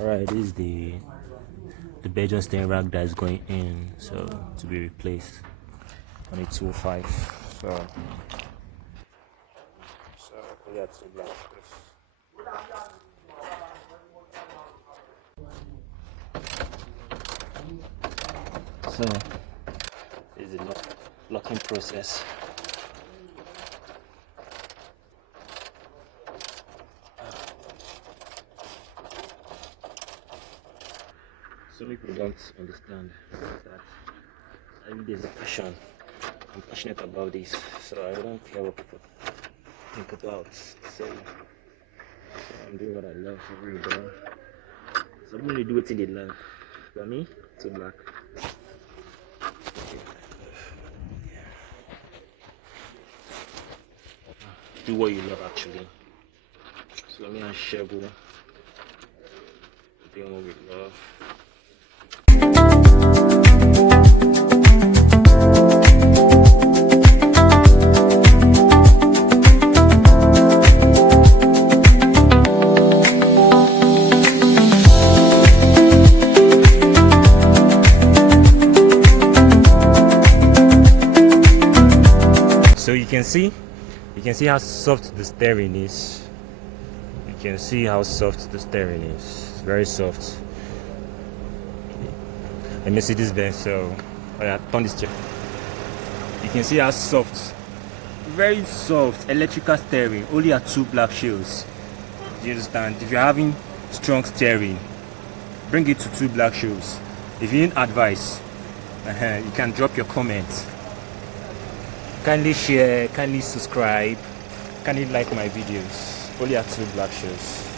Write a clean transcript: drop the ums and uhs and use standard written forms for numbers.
Alright, this is the Belgian steering rack that is going in, so to be replaced on a 205. So we got two black. So this is the locking process. Some people don't understand that I mean, there's a passion. I'm passionate about this, so I don't care what people think about. So I'm doing what I love for real, bro. So I'm gonna do it in the love. For me, to black. Do what you love, actually. So me and Shego doing what we love. So you can see how soft the steering is. You can see how soft the steering is. Very soft. A Mercedes-Benz. So turn this chair. You can see how soft, very soft electrical steering. Only at two black shields. Do you understand? If you're having strong steering, bring it to two black shields. If you need advice, you can drop your comments. Kindly share, kindly subscribe, kindly like my videos. Only at two black shields.